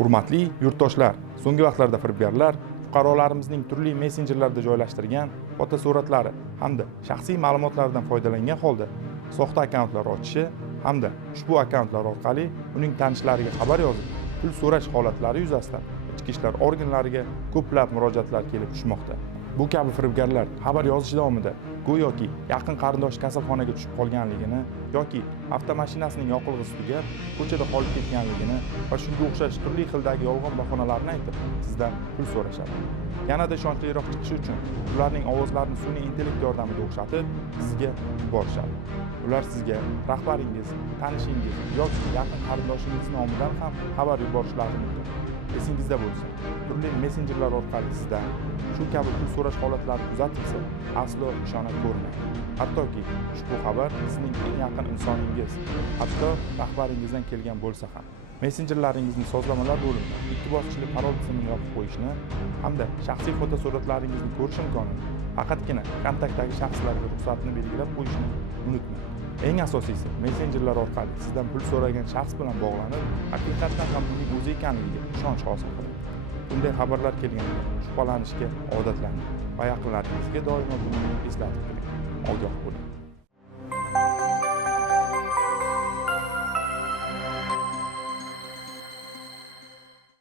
Hurmatli yurtdoshlar, so'nggi vaqtlarda firibgarlar fuqarolarimizning turli messenjerlarda joylashtirgan fotosuratlari hamda shaxsiy ma'lumotlaridan foydalangan holda soxta akkauntlar ochishi hamda ushbu akkauntlar orqali uning tanishlariga xabar yozib, pul so'rash holatlari yuzasidan ichki ishlar organlariga ko'plab murojaatlar kelib tushmoqda. Bu kabi firibgarlar xabar yozish davomida go'yoki yaqin qarindoshi kasalxonaga tushib qolganligini yoki avtomashinasining yoqilg'isi tugab, ko'chada qolib ketganligini va shunga o'xshash turli xildagi yolg'on bahonalarni aytib, sizdan pul so'rashadi. Yanada ishonchliroq chiqishi uchun ularning ovozlarini sun'iy intellekt yordamida o'xshatib, sizga yuborishadi. Ular sizga rahbaringiz, tanishingiz yoki yaqin qarindoshingiz nomidan ham xabar yuborishlari mumkin. Esingizda bo'lsin, turli messenjerlar orqali sizdan shu kabi pul so'rash holatlari kuzatilsa, aslo ishonib ko'rmang. Hattoki ushbu xabar sizning eng yaqin insoningiz, hatto rahbaringizdan kelgan bo'lsa ham, messenjerlaringizni sozlamalar bo'limidan 2 bosqichli parol tizimini yopib qo'yishni hamda shaxsiy fotosuratlaringizni ko'rish imkonini faqatgina kontaktdagi shaxslarga ruxsatni belgilab qo'yishni unutmang. Eng asosiysi, messenjerlar orqali sizdan pul so'ragan shaxs bilan bog'lanib, haqiqatan ham uning o'zi ekanligiga ishonch hosil qiling. Bunday xabarlar kelganda shubhalanishga odatlaning va yaqinlaringizga doimo buni eslatib turing. Ogoh bo'ling.